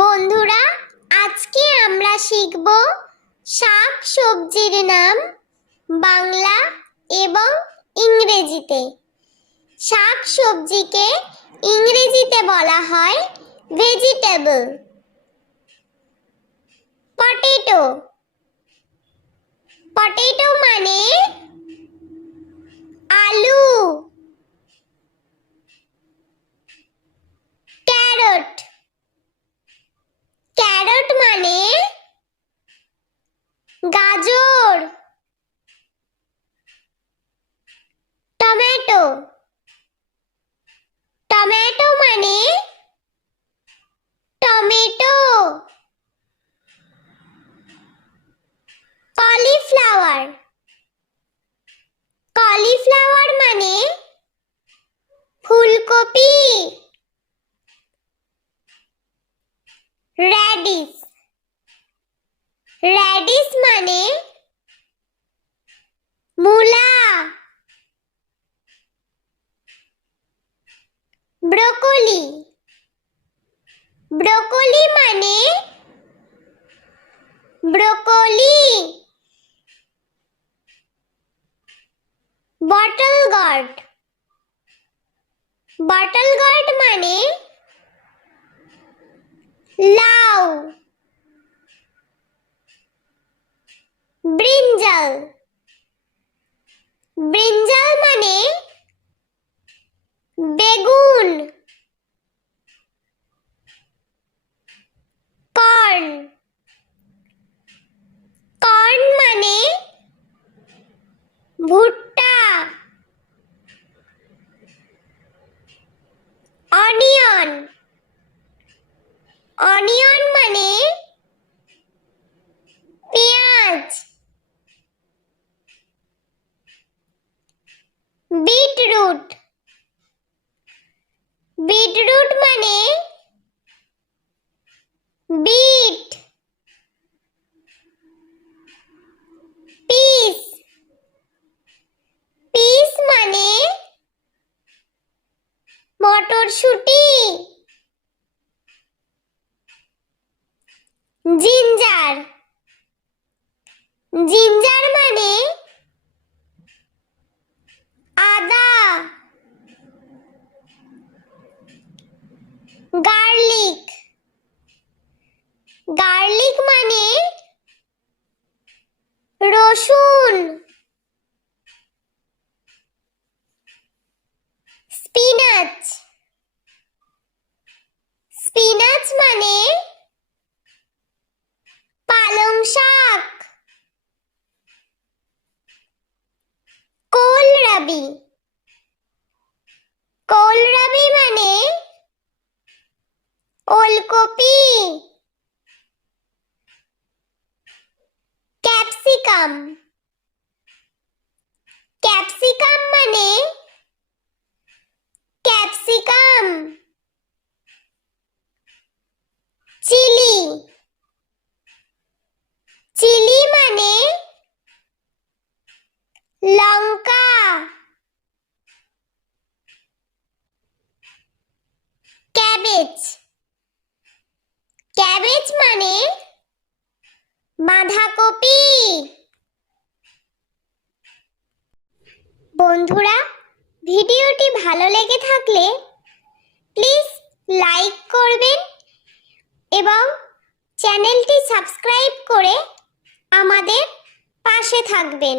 বন্ধুরা, আজকে আমরা শিখব শাক সবজির নাম বাংলা এবং ইংরেজিতে। শাক সবজিকে ইংরেজিতে বলা হয় ভেজিটেবল। পটেটো, পটেটো মানে আলু। ক্যারট, ক্যারট মানে গাজর। টমেটো, টমেটো মানে টমেটো। কলিফ্লাওয়ার, কলিফ্লাওয়ার মানে ফুলকপি। রেডিশ, রেডিশ মানে মূলা। ব্রোকলি, ব্রোকলি মানে broccoli. Bottle gourd, bottle gourd মানে লাউ। ব্রিঞ্জাল, ব্রিঞ্জাল মানে বেগুন। কর্ন, কর্ন মানে ভুট্টা। অনিয়ন, অনিয়ন মানে পেঁয়াজ। বিটরুট, বিটরুট মানে বিট। পিস, পিস মানে মটরশুঁটি। জিঞ্জার, জিঞ্জার মানে আদা। গার্লিক, গার্লিক মানে রসুন। স্পিনাচ, স্পিনাচ মানে পালং শাক। কোলরাবি, কোলরাবি মানে ওলকপি। ক্যাপসিকাম, ক্যাপসিকাম মানে ক্যাপসিকাম। চিলি, চিলি মানে লঙ্কা। ক্যাবেজ, ক্যাবেজ মানে বাঁধাকপি। বন্ধুরা, ভিডিওটি ভালো লেগে থাকলে প্লিজ লাইক করবেন এবং চ্যানেলটি সাবস্ক্রাইব করে আমাদের পাশে থাকবেন।